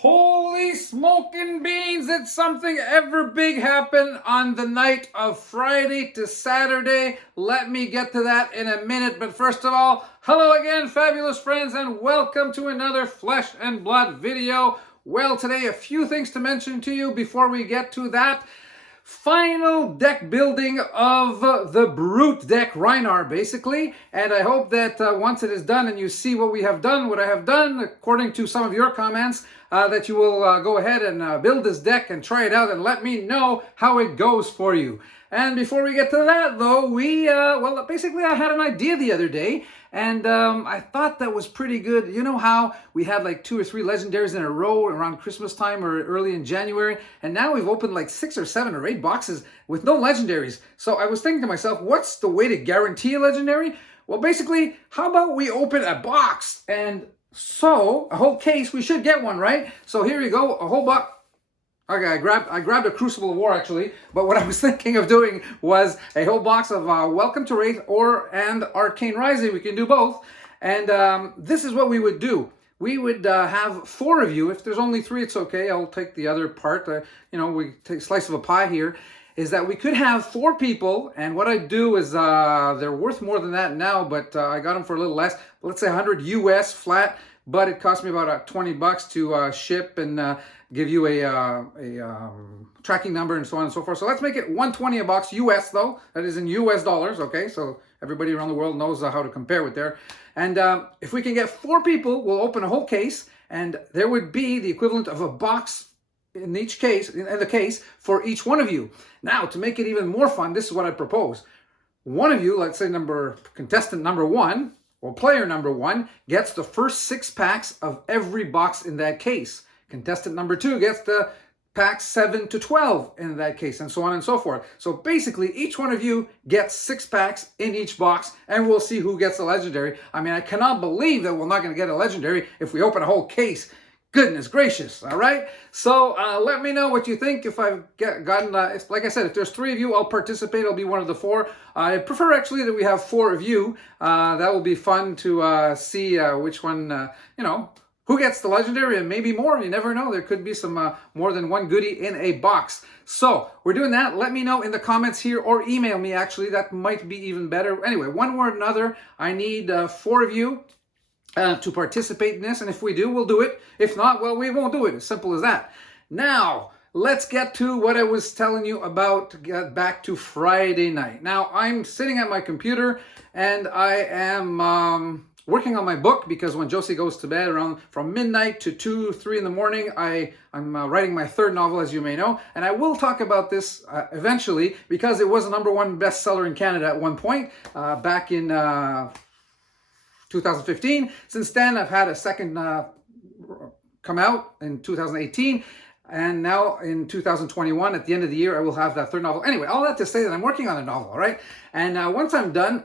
Holy smoking beans, did something ever big happen on the night of Friday to Saturday? Let me get to that in a minute, but first of all, hello again, fabulous friends, and welcome to another Flesh and Blood video. Well, today a few things to mention to you before we get to that. Final deck building of the Brute deck, Rhinar, basically. And I hope that once it is done and you see what we have done, what I have done, according to some of your comments, that you will go ahead and build this deck and try it out and let me know how it goes for you. And before we get to that, though, well, basically I had an idea the other day, and I thought that was pretty good. You know how we had like 2 or 3 legendaries in a row around Christmas time or early in January, and now we've opened like 6 or 7 or 8 boxes with no legendaries. So I was thinking to myself, what's the way to guarantee a legendary? Well, basically, how about we open a box, and so a whole case, we should get one, right? So here you go, a whole box. Okay, I grabbed a Crucible of War actually, but what I was thinking of doing was a whole box of Welcome to Wraith and Arcane Rising. We can do both, and this is what we would do. We would have 4 of you. If there's only 3, it's okay. I'll take the other part. We take a slice of a pie here. Is that we could have 4 people, and what I do is they're worth more than that now, but I got them for a little less. Let's say 100 US flat, but it cost me about 20 bucks to ship and give you a tracking number and so on and so forth. So let's make it 120 a box US though. That is in US dollars, okay? So everybody around the world knows how to compare with there. And if we can get 4 people, we'll open a whole case, and there would be the equivalent of a box in each case, in the case, for each one of you. Now, to make it even more fun, this is what I propose. One of you, let's say contestant number 1, or player number 1, gets the first 6 packs of every box in that case. Contestant number 2 gets the packs 7 to 12 in that case, and so on and so forth. So basically, each one of you gets 6 packs in each box, and we'll see who gets a legendary. I mean, I cannot believe that we're not going to get a legendary if we open a whole case. Goodness gracious, all right? So let me know what you think. If I've gotten, like I said, if there's 3 of you, I'll participate. I'll be one of the 4. I prefer actually that we have 4 of you. That will be fun to see which one, who gets the legendary, and maybe more. You never know. There could be some more than one goodie in a box. So we're doing that. Let me know in the comments here, or email me actually. That might be even better. Anyway, one way or another, I need 4 of you to participate in this, and if we do, we'll do it. If not, well, we won't do it. As simple as that. Now, let's get to what I was telling you about, to get back to Friday night. Now, I'm sitting at my computer, and I am working on my book, because when Josie goes to bed from midnight to 2, 3 in the morning, I'm writing my 3rd novel, as you may know, and I will talk about this eventually, because it was a #1 bestseller in Canada at one point, back in 2015. Since then, I've had a second come out in 2018, and now in 2021, at the end of the year, I will have that 3rd novel. Anyway, all that to say that I'm working on a novel, all right? And once I'm done,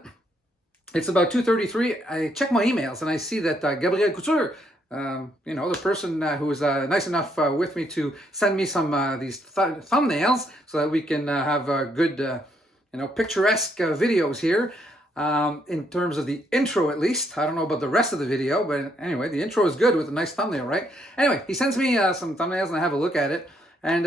it's about 2:33, I check my emails, and I see that Gabriel Couture, the person who was nice enough with me to send me some these thumbnails so that we can have good, picturesque videos here. In terms of the intro, at least. I don't know about the rest of the video, but anyway, the intro is good with a nice thumbnail, right? Anyway, he sends me some thumbnails, and I have a look at it. And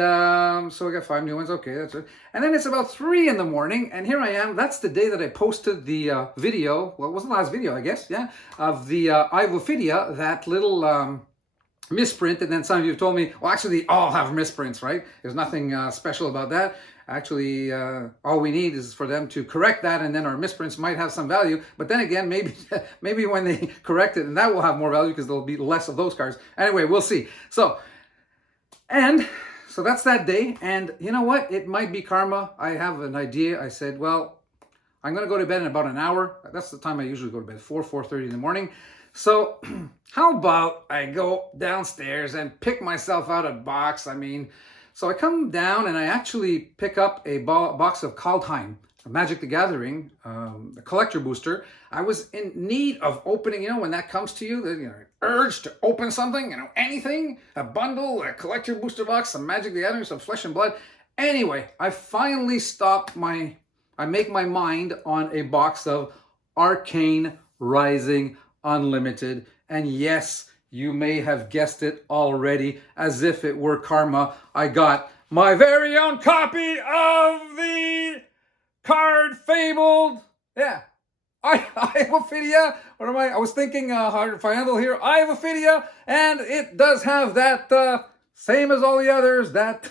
so I got 5 new ones. Okay, that's it. And then it's about 3 in the morning, and here I am. That's the day that I posted the video. Well, it wasn't the last video, I guess, yeah, of the Eye of Ophidia, that little misprint. And then some of you have told me, well, actually, they all have misprints, right? There's nothing special about that. Actually, all we need is for them to correct that, and then our misprints might have some value. But then again, maybe when they correct it, and that will have more value because there'll be less of those cards. Anyway, we'll see. So that's that day. And you know what? It might be karma. I have an idea. I said, well, I'm going to go to bed in about an hour. That's the time I usually go to bed, 4:30 in the morning. So how about I go downstairs and pick myself out a box? So I come down, and I actually pick up a box of Kaldheim, Magic the Gathering, the collector booster. I was in need of opening, when that comes to you, the urge to open something, anything, a bundle, a collector booster box, some Magic the Gathering, some Flesh and Blood. Anyway, I finally I make my mind on a box of Arcane Rising Unlimited. And yes, You may have guessed it already, as if it were karma. I got my very own copy of the card fabled. Yeah. Iophilia. What am I? I was thinking if I handle here. Iophilia, and it does have that same as all the others, that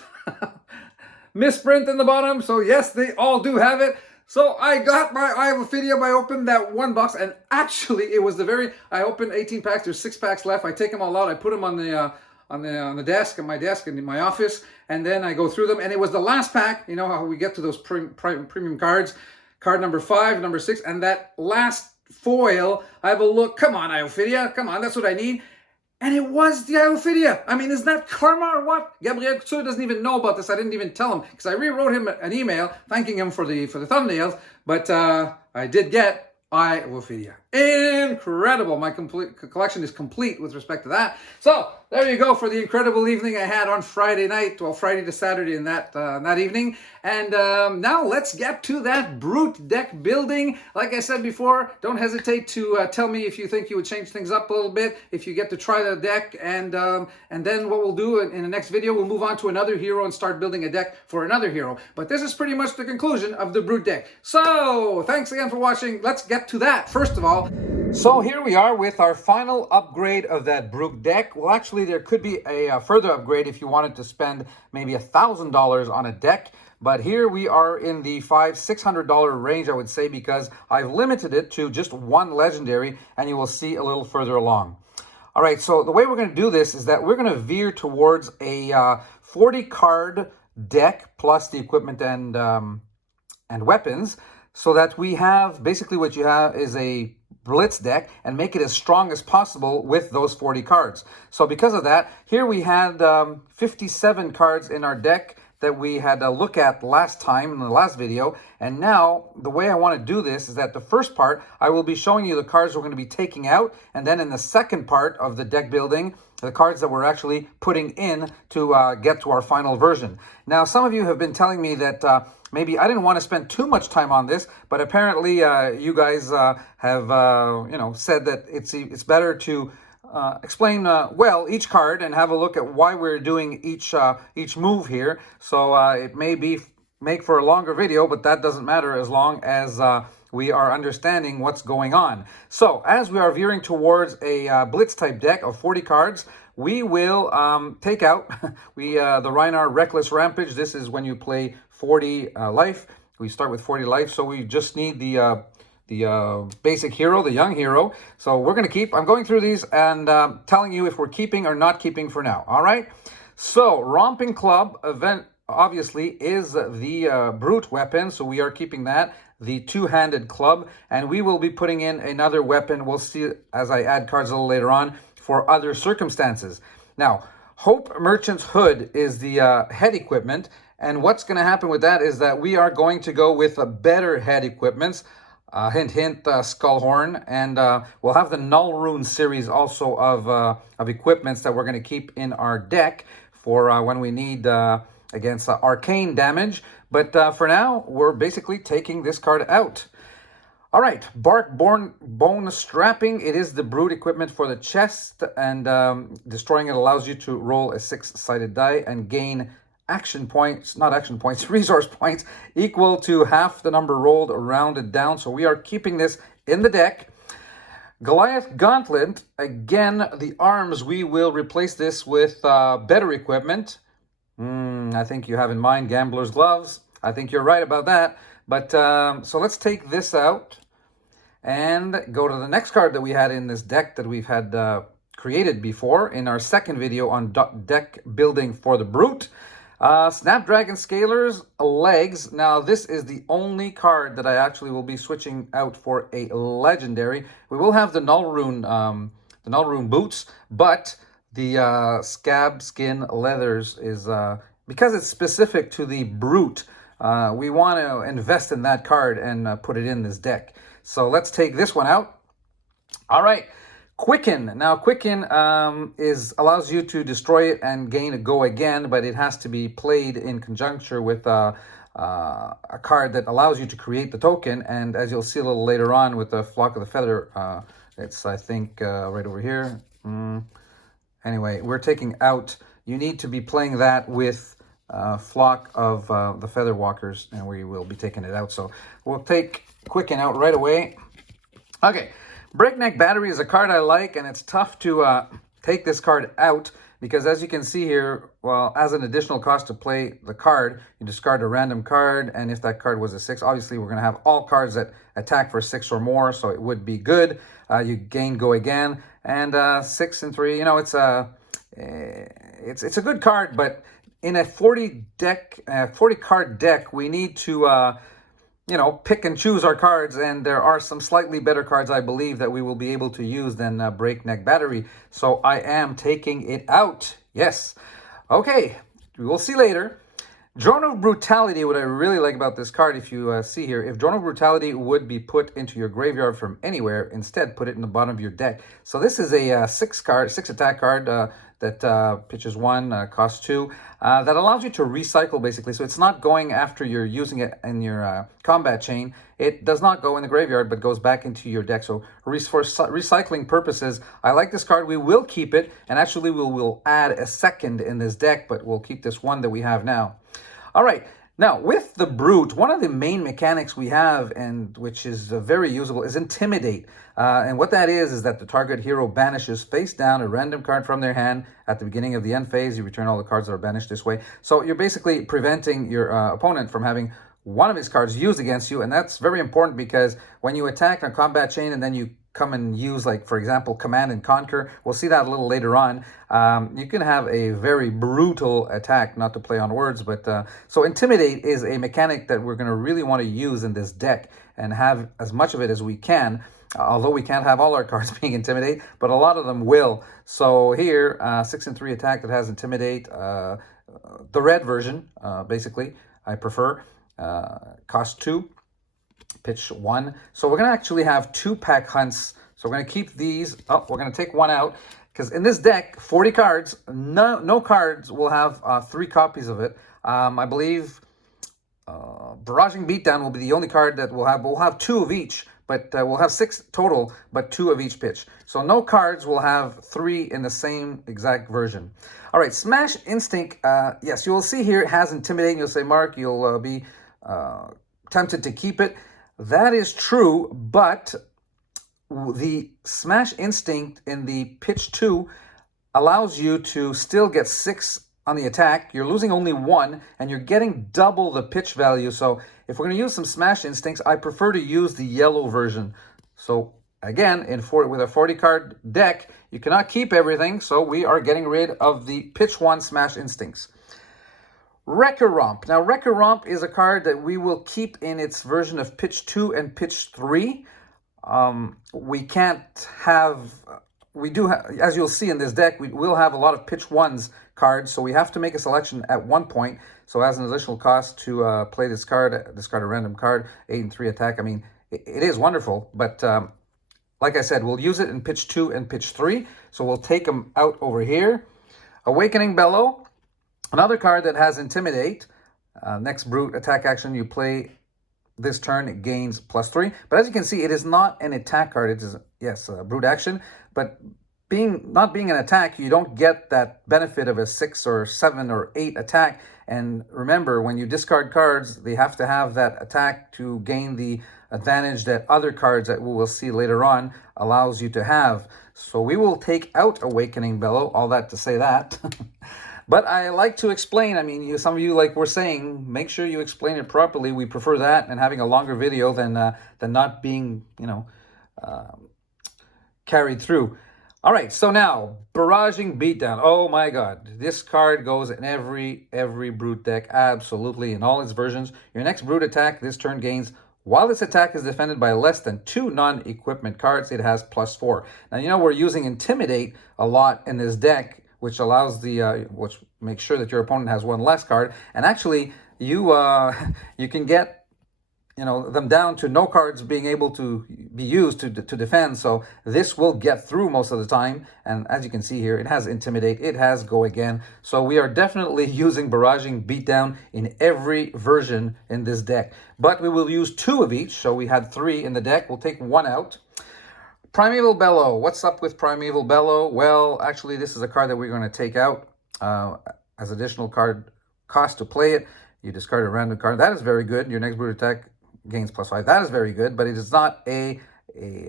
misprint in the bottom. So yes, they all do have it. So I got my Iophilia. I opened that one box, and actually it was I opened 18 packs. There's 6 packs left. I take them all out. I put them on the desk, my desk in my office, and then I go through them. And it was the last pack. You know how we get to those premium cards. Card number 5, number 6, and that last foil, I have a look. Come on, Iophilia. Come on, that's what I need. And it was the Iophilia. I mean, is that karma or what? Gabriel Couture doesn't even know about this. I didn't even tell him, because I rewrote him an email thanking him for the thumbnails. But I did get Iophilia. Incredible. My collection is complete with respect to that. So there you go for the incredible evening I had on Friday night. Well, Friday to Saturday in that evening. And now let's get to that Brute deck building. Like I said before, don't hesitate to tell me if you think you would change things up a little bit, if you get to try the deck. And then what we'll do in the next video, we'll move on to another hero and start building a deck for another hero. But this is pretty much the conclusion of the Brute deck. So thanks again for watching. Let's get to that. First of all, so here we are with our final upgrade of that Brute deck. Well, actually, there could be a further upgrade if you wanted to spend maybe $1,000 on a deck. But here we are in the $500-600 range, I would say, because I've limited it to just one legendary, and you will see a little further along. All right, so the way we're going to do this is that we're going to veer towards a 40-card deck plus the equipment and weapons, so that we have, basically what you have is a Blitz deck, and make it as strong as possible with those 40 cards. So because of that, here we had 57 cards in our deck that we had a look at last time in the last video. And now the way I want to do this is that the first part, I will be showing you the cards we're going to be taking out, and then in the second part of the deck building, the cards that we're actually putting in to get to our final version. Now, some of you have been telling me that maybe I didn't want to spend too much time on this, but apparently you guys have said that it's better to explain well each card and have a look at why we're doing each move here. So it may make for a longer video, but that doesn't matter as long as we are understanding what's going on. So as we are veering towards a Blitz type deck of 40 cards, we will take out the Rhinar Reckless Rampage. This is when you play 40 life. We start with 40 life, so we just need the basic hero, the young hero. So we're going to keep, I'm going through these and telling you if we're keeping or not keeping for now. All right. So Romping Club event obviously is the Brute weapon. So we are keeping that, the two-handed club, and we will be putting in another weapon. We'll see as I add cards a little later on for other circumstances. Now, Hope Merchant's Hood is the head equipment. And what's going to happen with that is that we are going to go with better head equipments. Hint, hint, Skullhorn, and we'll have the Null Rune series also of equipments that we're going to keep in our deck for when we need against arcane damage. But for now, we're basically taking this card out. All right, Bark Bone Strapping. It is the Brute equipment for the chest, and destroying it allows you to roll a 6-sided die and gain action points, not action points, resource points equal to half the number rolled rounded down. So we are keeping this in the deck. Goliath Gauntlet, again, the arms, we will replace this with better equipment. I think you have in mind Gambler's Gloves. I think you're right about that. But so let's take this out and go to the next card that we had in this deck that we've had created before in our second video on deck building for the Brute. Snapdragon Scaler's Legs. Now, this is the only card that I actually will be switching out for a legendary. We will have the Null Rune boots, but the Scab Skin Leathers is because it's specific to the Brute. We want to invest in that card and put it in this deck. So let's take this one out. All right. Quicken. Now, Quicken allows you to destroy it and gain a go again, but it has to be played in conjuncture with a card that allows you to create the token. And as you'll see a little later on with the Flock of the Feather, it's, I think, right over here. anyway, we're taking out, you need to be playing that with Flock of the Feather Walkers, and we will be taking it out. So we'll take Quicken out right away. Okay, Breakneck Battery is a card I like, and it's tough to take this card out because, as you can see here, well, as an additional cost to play the card, you discard a random card, and if that card was a 6, obviously we're going to have all cards that attack for 6 or more, so it would be good. You gain Go Again, and 6 and 3, you know, it's a good card, but in a 40 card deck, we need to you know, pick and choose our cards, and there are some slightly better cards, I believe, that we will be able to use than Breakneck Battery. So I am taking it out. Yes. Okay, we will see later. Drone of Brutality, what I really like about this card, if you see here, if Drone of Brutality would be put into your graveyard from anywhere, instead put it in the bottom of your deck. So this is a 6 attack card that pitches 1, costs 2, that allows you to recycle, basically. So it's not going after you're using it in your combat chain. It does not go in the graveyard, but goes back into your deck. So for recycling purposes, I like this card. We will keep it, and actually we'll add a second in this deck, but we'll keep this one that we have now. All right, now with the Brute, one of the main mechanics we have, and which is very usable, is Intimidate. And what that is that the target hero banishes face down a random card from their hand at the beginning of the end phase. You return all the cards that are banished this way. So you're basically preventing your opponent from having one of his cards used against you, and that's very important because when you attack on combat chain and then you come and use, like, for example, Command and Conquer, we'll see that a little later on, you can have a very brutal attack, not to play on words, but so Intimidate is a mechanic that we're going to really want to use in this deck and have as much of it as we can, although we can't have all our cards being Intimidate, but a lot of them will. So here, 6 and 3 attack that has Intimidate, the red version, basically, I prefer, cost 2. Pitch 1. So we're going to actually have 2 pack hunts. So we're going to keep these. Oh, we're going to take one out because in this deck, 40 cards, no cards will have 3 copies of it. I believe Barraging Beatdown will be the only card that we'll have 2 of each, but we'll have 6 total, but 2 of each pitch. So no cards will have 3 in the same exact version. All right, Smash Instinct. Yes, you will see here it has Intimidate. You'll say, Mark, you'll be tempted to keep it. That is true, but the Smash Instinct in the pitch 2 allows you to still get 6 on the attack. You're losing only 1, and you're getting double the pitch value. So if we're going to use some Smash Instincts, I prefer to use the yellow version. So again, with a 40-card deck, you cannot keep everything, so we are getting rid of the pitch 1 Smash Instincts. Wrecker Romp. Now, Wrecker Romp is a card that we will keep in its version of pitch 2 and pitch 3. We can't have, as you'll see in this deck, we will have a lot of pitch 1s cards, so we have to make a selection at one point. So as an additional cost to play discard a random card, 8 and 3 attack. I mean, it is wonderful, but like I said, we'll use it in pitch 2 and pitch 3. So we'll take them out over here. Awakening Bellow. Another card that has Intimidate. Next Brute attack action you play this turn, it gains +3. But as you can see, it is not an attack card. It is, yes, a Brute action. But not being an attack, you don't get that benefit of a 6 or 7 or 8 attack. And remember, when you discard cards, they have to have that attack to gain the advantage that other cards that we will see later on allows you to have. So we will take out Awakening Bellow, all that to say that. But I like to explain. I mean, some of you, like we're saying, make sure you explain it properly. We prefer that and having a longer video than not being, carried through. All right, so now, Barraging Beatdown. Oh my God, this card goes in every Brute deck, absolutely, in all its versions. Your next Brute attack this turn gains, while this attack is defended by less than 2 non-equipment cards, it has +4. Now, we're using Intimidate a lot in this deck, which allows which makes sure that your opponent has 1 less card. And actually, you can get them down to no cards being able to be used to defend. So this will get through most of the time. And as you can see here, it has Intimidate, it has Go Again. So we are definitely using Barraging Beatdown in every version in this deck. But we will use 2 of each. So we had 3 in the deck. We'll take 1 out. Primeval Bellow. What's up with Primeval Bellow? Well, actually, this is a card that we're going to take out as additional card cost to play it. You discard a random card. That is very good. Your next brute attack gains +5. That is very good, but it is not an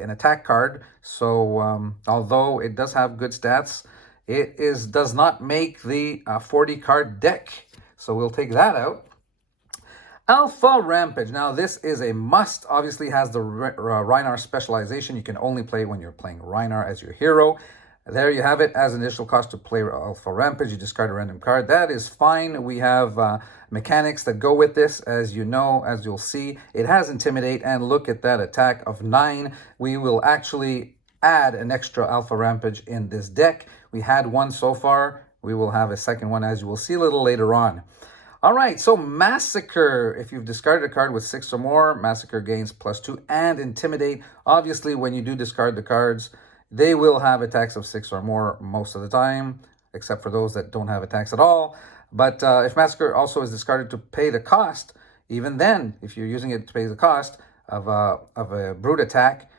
attack card. So although it does have good stats, it does not make the 40 card deck. So we'll take that out. Alpha Rampage. Now, this is a must. Obviously, has the Rhinar specialization. You can only play when you're playing Rhinar as your hero. There you have it. As an initial cost to play Alpha Rampage, you discard a random card. That is fine. We have mechanics that go with this. As you know, as you'll see, it has Intimidate. And look at that attack of 9. We will actually add an extra Alpha Rampage in this deck. We had one so far. We will have a second one, as you will see a little later on. All right, so Massacre. If you've discarded a card with 6 or more, Massacre gains +2 and Intimidate. Obviously, when you do discard the cards, they will have attacks of 6 or more most of the time, except for those that don't have attacks at all. But if Massacre also is discarded to pay the cost, even then, if you're using it to pay the cost of a brute attack,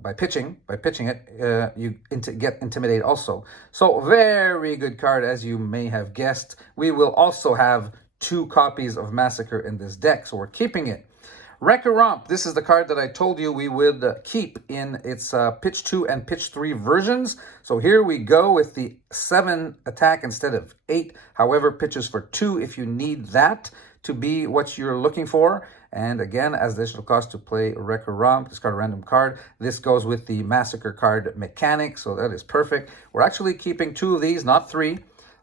by pitching it, you get Intimidate also. So very good card, as you may have guessed. We will also have 2 copies of Massacre in this deck, so we're keeping it. Wreck-A-Romp. This is the card that I told you we would keep in its pitch 2 and pitch 3 versions. So here we go with the 7 attack instead of 8. However, pitches for 2 if you need that to be what you're looking for. And again, as additional cost to play Wreck-A-Romp, discard a random card. This goes with the Massacre card mechanic, so that is perfect. We're actually keeping 2 of these, not 3.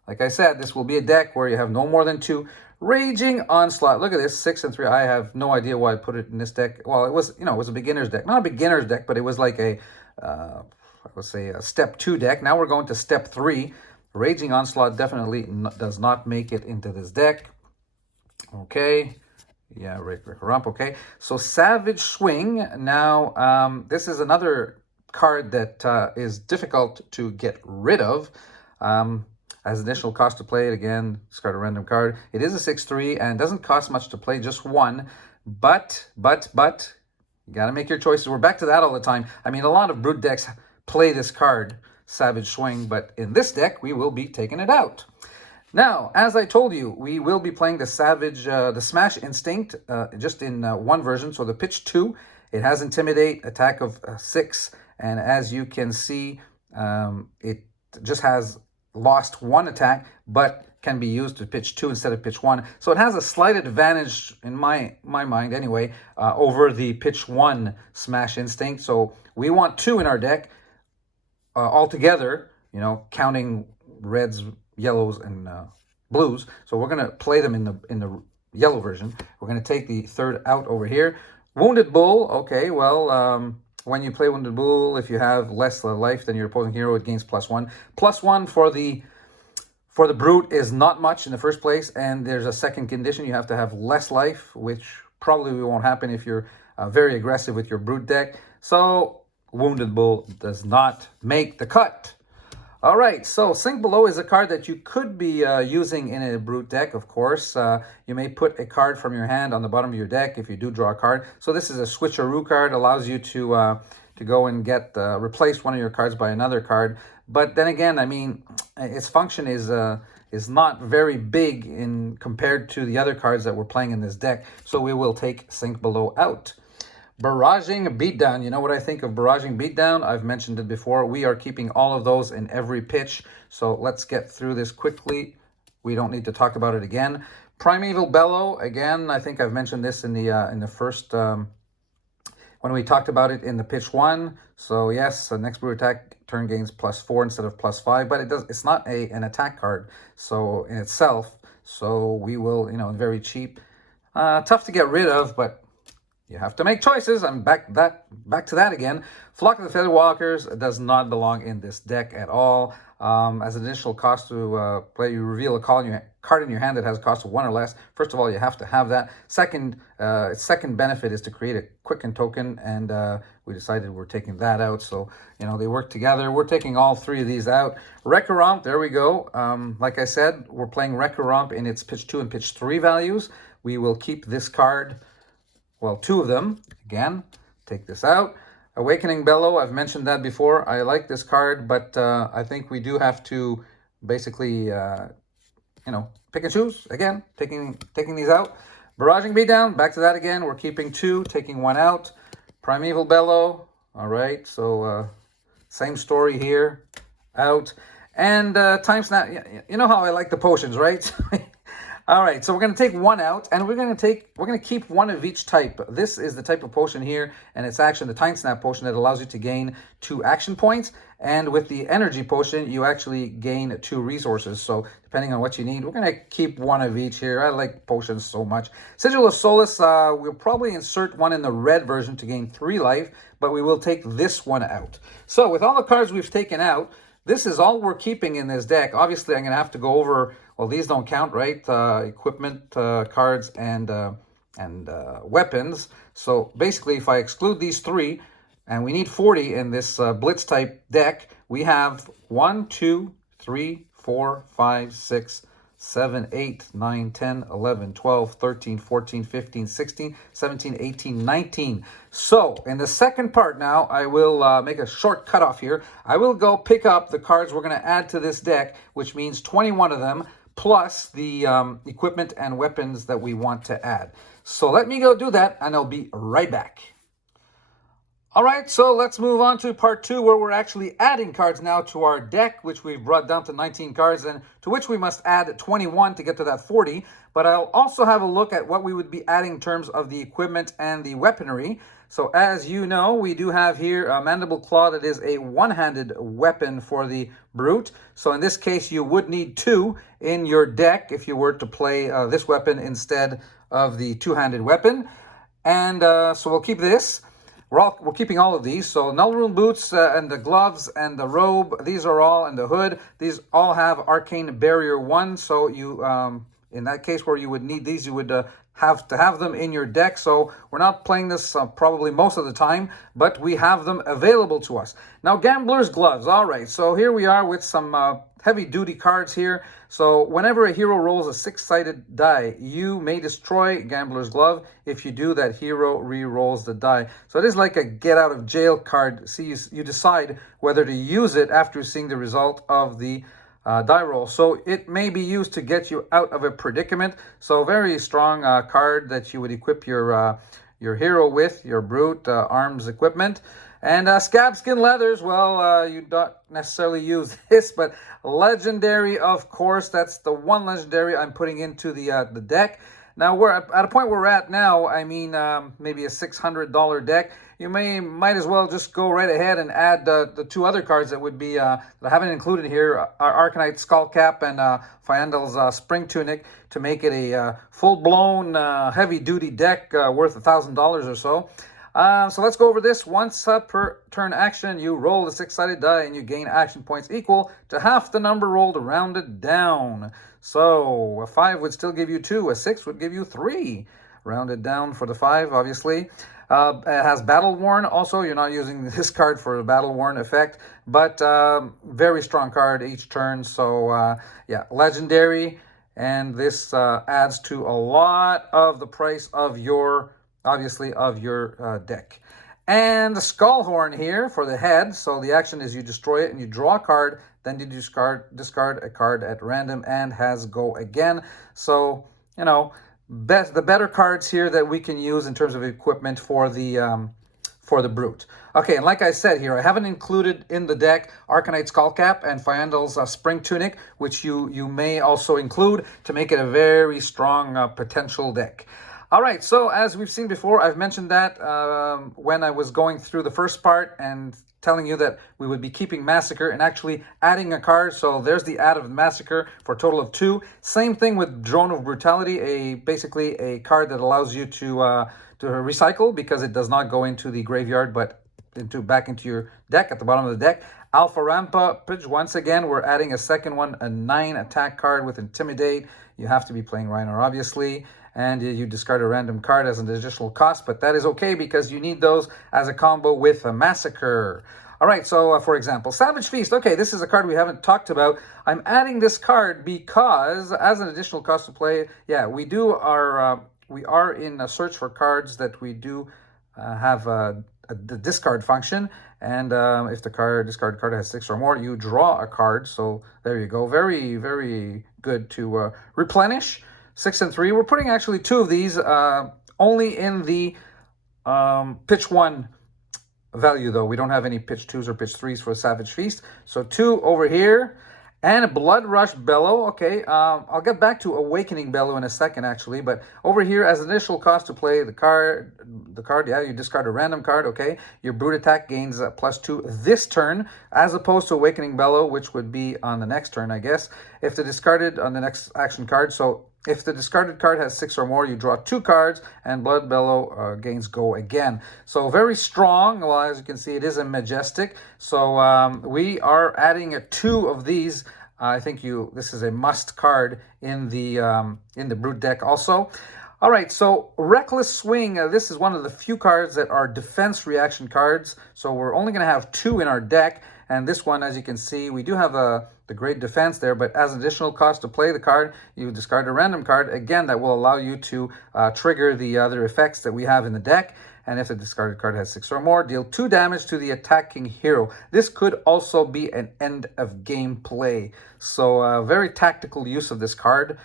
Like I said, this will be a deck where you have no more than 2. Raging Onslaught. Look at this, 6 and 3. I have no idea why I put it in this deck. Well, it was, it was a beginner's deck. Not a beginner's deck, but it was like a, let's say, a step 2 deck. Now we're going to step 3. Raging Onslaught definitely does not make it into this deck. Okay. Yeah, Wreck-A-Romp. Okay. So Savage Swing. Now, this is another card that is difficult to get rid of. As initial cost to play it, again, discard a random card. It is a 6/3 and doesn't cost much to play, just 1. But, you got to make your choices. We're back to that all the time. I mean, a lot of brute decks play this card, Savage Swing, but in this deck, we will be taking it out. Now, as I told you, we will be playing the the Smash Instinct, just in one version. So the pitch 2, it has Intimidate, attack of 6, and as you can see, it just has lost 1 attack, but can be used to pitch 2 instead of pitch 1. So it has a slight advantage, in my mind anyway, over the pitch 1 Smash Instinct. So we want 2 in our deck altogether, counting reds, yellows, and blues. So we're going to play them in the yellow version. We're going to take the 3rd out over here. Wounded Bull. Okay, well, when you play Wounded Bull, if you have less life than your opposing hero, it gains +1. +1 for the brute is not much in the first place, and there's a second condition. You have to have less life, which probably won't happen if you're very aggressive with your brute deck. So Wounded Bull does not make the cut. All right, so Sink Below is a card that you could be using in a brute deck, of course. You may put a card from your hand on the bottom of your deck if you do draw a card. So this is a switcheroo card, allows you to go and get replace one of your cards by another card. But then again, I mean, its function is not very big in compared to the other cards that we're playing in this deck. So we will take Sink Below out. Barraging Beatdown. You know what I think of Barraging Beatdown? I've mentioned it before. We are keeping all of those in every pitch. So let's get through this quickly. We don't need to talk about it again. Primeval Bellow. Again, I think I've mentioned this in the first when we talked about it in the pitch 1. So yes, the next brute attack turn gains +4 instead of +5, but it's not an attack card. So in itself, so we will, very cheap, tough to get rid of, but you have to make choices. I'm back to that again. Flock of the Featherwalkers does not belong in this deck at all. As an initial cost to play, you reveal a card in your hand that has a cost of 1 or less. First of all, you have to have that. Second, its second benefit is to create a quicken token, and we decided we're taking that out. So, they work together. We're taking all 3 of these out. Wreck-A-Romp, there we go. Like I said, we're playing Wreck-A-Romp in its pitch 2 and pitch 3 values. We will keep this card. Well, 2 of them. Again, take this out. Awakening Bellow, I've mentioned that before. I like this card, but I think we do have to basically, pick and choose. Again, taking these out. Barraging Beatdown, back to that again. We're keeping 2, taking 1 out. Primeval Bellow, all right. So same story here, out. And Time Snap, you know how I like the potions, right? All right, so we're going to take 1 out, and we're going to keep 1 of each type. This is the type of potion here, and it's actually the Time Snap potion that allows you to gain 2 action points. And with the energy potion, you actually gain 2 resources. So depending on what you need, we're going to keep 1 of each here. I like potions so much. Sigil of Solace, we'll probably insert 1 in the red version to gain 3 life, but we will take this 1 out. So with all the cards we've taken out, this is all we're keeping in this deck. Obviously, I'm going to have to go over, well, these don't count, right? Equipment, cards, and weapons. So basically, if I exclude these 3, and we need 40 in this Blitz type deck, we have 1, 2, 3, 4, 5, 6, 7, 8, 9, 10, 11, 12, 13, 14, 15, 16, 17, 18, 19. So in the second part now, I will make a short cutoff here. I will go pick up the cards we're going to add to this deck, which means 21 of them, plus the equipment and weapons that we want to add. So let me go do that, and I'll be right back. All right, so let's move on to part 2, where we're actually adding cards now to our deck, which we've brought down to 19 cards, and to which we must add 21 to get to that 40. But I'll also have a look at what we would be adding in terms of the equipment and the weaponry. So as you know, we do have here a Mandible Claw that is a one-handed weapon for the Brute. So in this case, you would need 2 in your deck if you were to play this weapon instead of the two-handed weapon. And so we'll keep this. We're keeping all of these. So Null Rune Boots and the gloves and the robe, these are all, and the hood, these all have Arcane Barrier 1. So you, in that case where you would need these, you would have to have them in your deck. So we're not playing this probably most of the time, but we have them available to us. Now, Gambler's Gloves. All right, so here we are with some heavy-duty cards here. So whenever a hero rolls a 6-sided die, you may destroy Gambler's Glove. If you do, that hero re-rolls the die. So it is like a get-out-of-jail card. See, you decide whether to use it after seeing the result of the die roll. So it may be used to get you out of a predicament. So very strong card that you would equip your hero with, your Brute arms equipment. And Scab Skin Leathers, well, you don't necessarily use this, but legendary, of course. That's the one legendary I'm putting into the deck. Now, we're at a point where we're at now, I mean, maybe a $600 deck. You might as well just go right ahead and add the 2 other cards that would be, that I haven't included here, Arcanite Skullcap and Fyandel's Spring Tunic, to make it a full-blown, heavy-duty deck worth $1,000 or so. So let's go over this. Once per turn action, you roll the 6-sided die and you gain action points equal to half the number rolled rounded down. So a 5 would still give you 2, a 6 would give you 3. Rounded down for the 5, obviously. It has Battle Worn. Also, you're not using this card for the Battle Worn effect, but very strong card each turn. So yeah, legendary, and this adds to a lot of the price of your, obviously, of your deck. And the Skullhorn here for the head. So the action is you destroy it and you draw a card, then you discard a card at random and has go again. So, you know, the better cards here that we can use in terms of equipment for the Brute. Okay, and like I said here, I haven't included in the deck Arcanite Skullcap and Fyandel's Spring Tunic, which you may also include to make it a very strong potential deck. All right, so as we've seen before, I've mentioned that when I was going through the first part and telling you that we would be keeping Massacre and actually adding a card. So there's the add of Massacre for a total of 2. Same thing with Drone of Brutality, basically a card that allows you to recycle because it does not go into the graveyard, but back into your deck at the bottom of the deck. Alpha Rampage, once again, we're adding a second one, a 9 attack card with Intimidate. You have to be playing Rhinar, obviously. And you discard a random card as an additional cost, but that is okay because you need those as a combo with a Massacre. All right, so for example, Savage Feast. Okay, this is a card we haven't talked about. I'm adding this card because as an additional cost to play, yeah, we are in a search for cards that we do have the discard function. And if the discard card has 6 or more, you draw a card. So there you go. Very, very good to replenish. 6 and 3. We're putting actually 2 of these only in the pitch 1 value, though. We don't have any pitch 2s or pitch 3s for Savage Feast. So 2 over here. And a Blood Rush Bellow. Okay, I'll get back to Awakening Bellow in a second, actually. But over here, as initial cost to play the card, yeah, you discard a random card, okay? Your Brute Attack gains +2 this turn, as opposed to Awakening Bellow, which would be on the next turn, I guess. If the discarded on the next action card, so if the discarded card has 6 or more, you draw 2 cards, and Blood Bellow gains go again. So very strong. Well, as you can see, it is a Majestic. So we are adding 2 of these. I think this is a must card in the Brute deck also. All right, so Reckless Swing. This is one of the few cards that are defense reaction cards. So we're only going to have 2 in our deck. And this one, as you can see, we do have the great defense there, but as an additional cost to play the card, you discard a random card. Again, that will allow you to trigger the other effects that we have in the deck. And if the discarded card has 6 or more, deal 2 damage to the attacking hero. This could also be an end of game play. So very tactical use of this card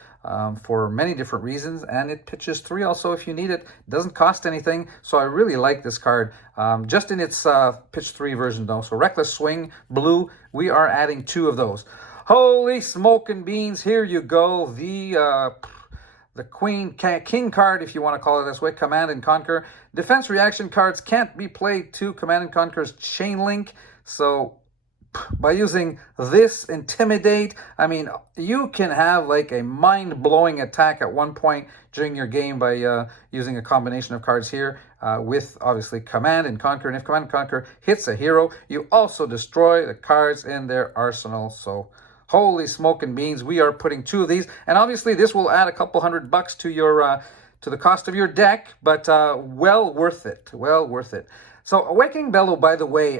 for many different reasons. And it pitches 3 also if you need it. Doesn't cost anything. So I really like this card. Just in its pitch 3 version though. So Reckless Swing, blue, we are adding 2 of those. Holy smoking beans, here you go. The King card, if you want to call it this way, Command and Conquer. Defense reaction cards can't be played to Command and Conquer's Chain Link. So by using this Intimidate, I mean, you can have like a mind-blowing attack at one point during your game by using a combination of cards here with obviously Command and Conquer. And if Command and Conquer hits a hero, you also destroy the cards in their arsenal. So holy smoking beans, we are putting 2 of these. And obviously this will add a couple $100 to your to the cost of your deck, but well worth it. Well worth it. So Awakening Bellow, by the way,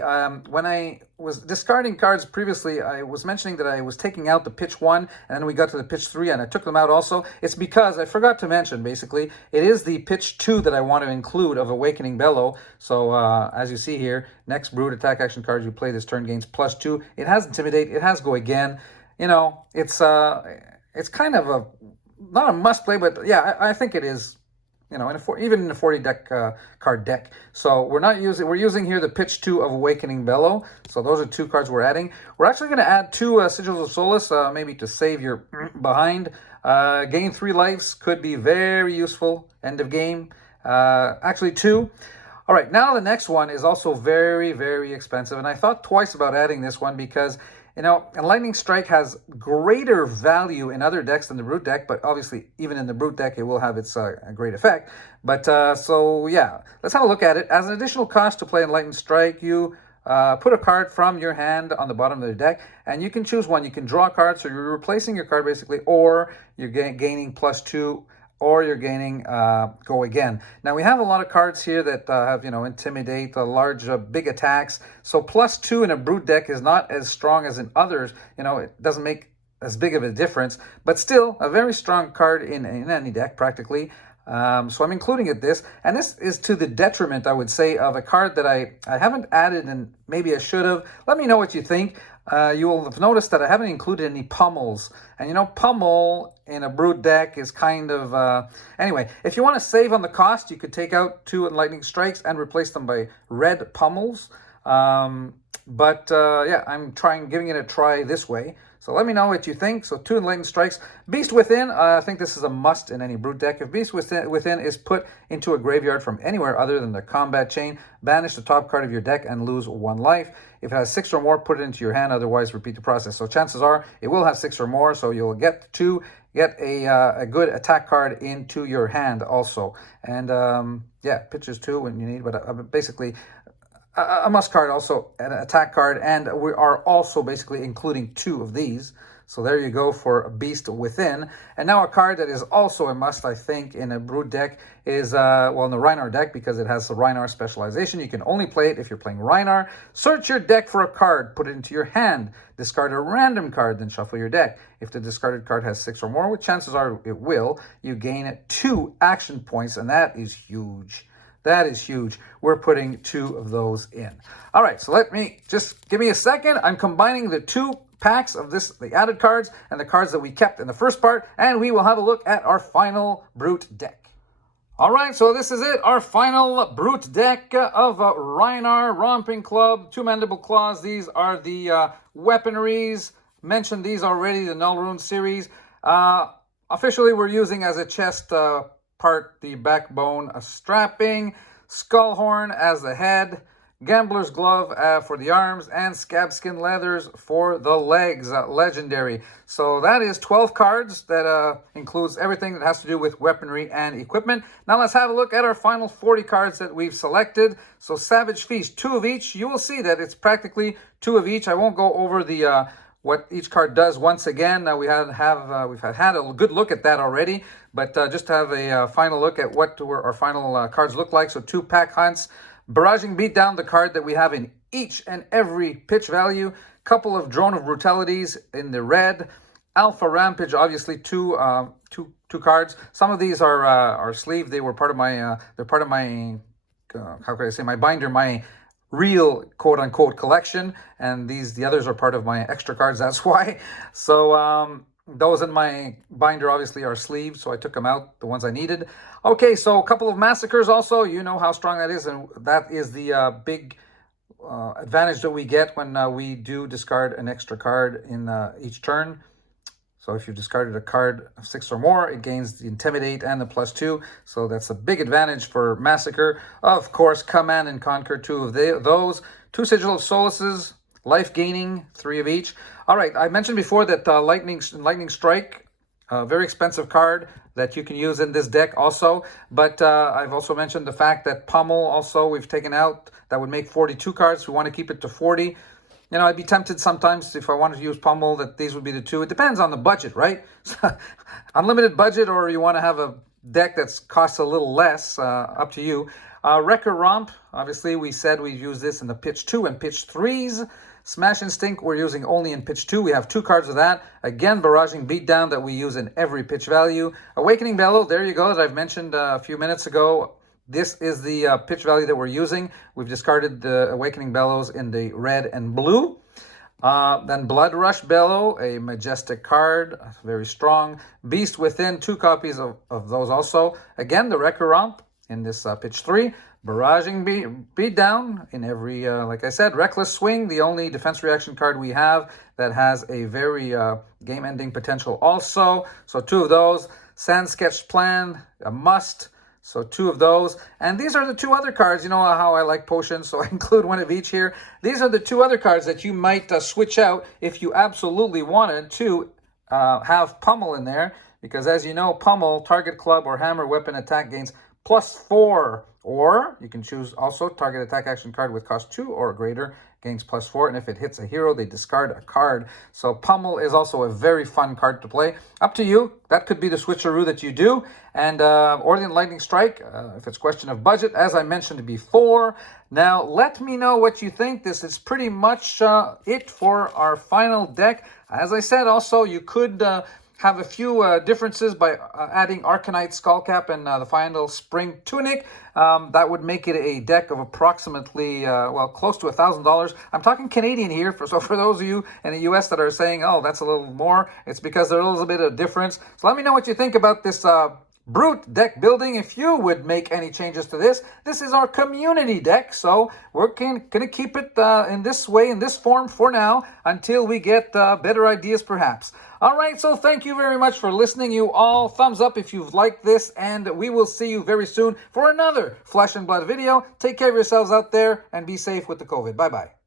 when I was discarding cards previously, I was mentioning that I was taking out the pitch 1, and then we got to the pitch 3, and I took them out also. It's because I forgot to mention, basically, it is the pitch 2 that I want to include of Awakening Bellow. So as you see here, next Brute Attack action card you play this turn gains +2. It has Intimidate, it has Go Again. You know, it's kind of a, not a must play, but yeah, I think it is. You know, even in a 40 deck card deck. So we're using here the pitch 2 of Awakening Bellow. So those are 2 cards we're adding. We're actually going to add 2 Sigils of Solace, maybe to save your behind. Gain 3 lives could be very useful. End of game. Actually 2. All right, now the next one is also very, very expensive. And I thought twice about adding this one because, you know, Lightning Strike has greater value in other decks than the Brute deck, but obviously even in the Brute deck it will have its great effect. But so yeah, let's have a look at it. As an additional cost to play Lightning Strike, you put a card from your hand on the bottom of the deck, and you can choose one. You can draw a card, so you're replacing your card basically, or you're gaining +2, or you're gaining Go Again. Now we have a lot of cards here that have, you know, Intimidate, large, big attacks. So +2 in a Brute deck is not as strong as in others. You know, it doesn't make as big of a difference, but still a very strong card in any deck practically. So I'm including this, and this is to the detriment, I would say, of a card that I haven't added and maybe I should have. Let me know what you think. You will have noticed that I haven't included any pummels. And you know, pummel in a Brute deck is kind of... Anyway, if you want to save on the cost, you could take out 2 Lightning Strikes and replace them by red pummels. Yeah, I'm giving it a try this way. So let me know what you think. So 2 Lightning Strikes. Beast Within, I think this is a must in any Brute deck. If Beast Within is put into a graveyard from anywhere other than the combat chain, banish the top card of your deck and lose 1 life. If it has 6 or more, put it into your hand. Otherwise, repeat the process. So chances are it will have 6 or more. So you'll get a good attack card into your hand also. And yeah, pitches 2 when you need. But basically, a must card also, an attack card, and we are also basically including 2 of these. So there you go for Beast Within. And now a card that is also a must, I think, in a Brute deck is, well, in the Rhinar deck, because it has the Rhinar specialization. You can only play it if you're playing Rhinar. Search your deck for a card, put it into your hand, discard a random card, then shuffle your deck. If the discarded card has 6 or more, which chances are it will, you gain 2 action points, and that is huge. That is huge. We're putting 2 of those in. All right, so give me a second. I'm combining the 2 packs of the added cards and the cards that we kept in the first part, and we will have a look at our final Brute deck. All right, so this is it, our final Brute deck of Rhinar, Romping Club, 2 Mandible Claws. These are the weaponaries. Mentioned these already, the Null Rune series. Officially, we're using as a chest part the backbone strapping, Skullhorn as the head, Gambler's Glove for the arms, and Scabskin Leathers for the legs, legendary. So that is 12 cards. That includes everything that has to do with weaponry and equipment. Now let's have a look at our final 40 cards that we've selected. So Savage Feast, 2 of each. You will see that it's practically 2 of each. I won't go over the what each card does once again. We've had a good look at that already, but just to have a final look at what our final cards look like. So 2 Pack Hunts. Barraging Beatdown, the card that we have in each and every pitch value. Couple of Drone of Brutalities in the red. Alpha Rampage, obviously two cards. Some of these are sleeved. They were part of my they're part of my how can I say, my binder, my real quote unquote collection, and the others are part of my extra cards. That's why. So those in my binder obviously are sleeved, so I took them out, the ones I needed. Okay, so a couple of Massacres also. You know how strong that is, and that is the big advantage that we get when we do discard an extra card in each turn. So if you've discarded a card of 6 or more, it gains the Intimidate and the +2. So that's a big advantage for Massacre. Of course, Command and Conquer, 2 of those. 2 Sigil of Solaces, life gaining, 3 of each. All right, I mentioned before that Lightning Strike, a very expensive card that you can use in this deck also. But I've also mentioned the fact that Pummel also we've taken out. That would make 42 cards. We want to keep it to 40. You know, I'd be tempted sometimes if I wanted to use Pummel that these would be the 2. It depends on the budget, right? Unlimited budget, or you want to have a deck that costs a little less, up to you. Wrecker Romp, obviously we said we'd use this in the pitch 2 and pitch 3s. Smash Instinct we're using only in pitch 2. We have 2 cards of that. Again, Barraging Beatdown that we use in every pitch value. Awakening Bellow, there you go, that I've mentioned a few minutes ago. This is the pitch value that we're using. We've discarded the Awakening Bellows in the red and blue. Then Blood Rush Bellow, a majestic card, very strong. Beast Within, 2 copies of those also. Again, the Wrecker Romp in this pitch 3. Barraging Beatdown in every, like I said, Reckless Swing, the only defense reaction card we have that has a very game-ending potential also. So 2 of those. Sand Sketch Plan, a must. So 2 of those. And these are the 2 other cards. You know how I like potions, so I include 1 of each here. These are the 2 other cards that you might switch out if you absolutely wanted to have Pummel in there. Because as you know, Pummel, target club or hammer weapon attack gains +4. Or you can choose also target attack action card with cost 2 or greater gains +4. And if it hits a hero, they discard a card. So Pummel is also a very fun card to play. Up to you. That could be the switcheroo that you do. And Orient Lightning Strike, if it's a question of budget, as I mentioned before. Now, let me know what you think. This is pretty much it for our final deck. As I said, also, you could have a few differences by adding Arcanite Skullcap and the final Spring Tunic. That would make it a deck of approximately, well, close to $1,000. I'm talking Canadian here, so for those of you in the US that are saying, oh, that's a little more, it's because there's a little bit of difference. So let me know what you think about this Brute deck building. If you would make any changes to this, this is our community deck, so we're going to keep it in this way, in this form for now, until we get better ideas perhaps. All right, so thank you very much for listening, you all. Thumbs up if you've liked this, and we will see you very soon for another Flesh and Blood video. Take care of yourselves out there, and be safe with the COVID. Bye-bye.